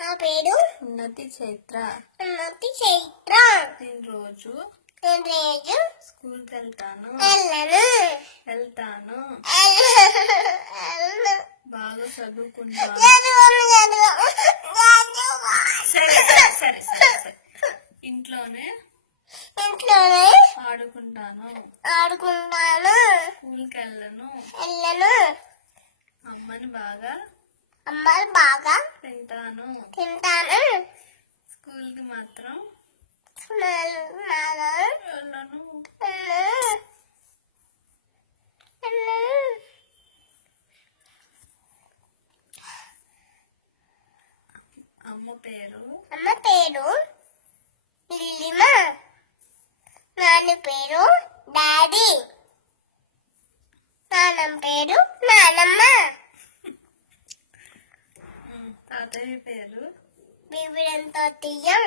నా పేరు ఉన్నతి చైత్ర. ఉన్నతి చైత్ర. నేను రోజు స్కూల్కి వెళ్తాను. వెళ్తాను. బాగా చదువుకుంటాను. సరే ఇంట్లోనే ఆడుకుంటాను. స్కూల్కి వెళ్ళను. అమ్మని బాగా తింటాను. స్కూల్కి మాత్రం వెళ్ళను. అమ్మ పేరు లిల్లిమ. నాన్న పేరు డాడీ. నాన్నమ్మ పేరు నానమ్మ. తాతయ్య పేరు బీబీరంతో తీయం.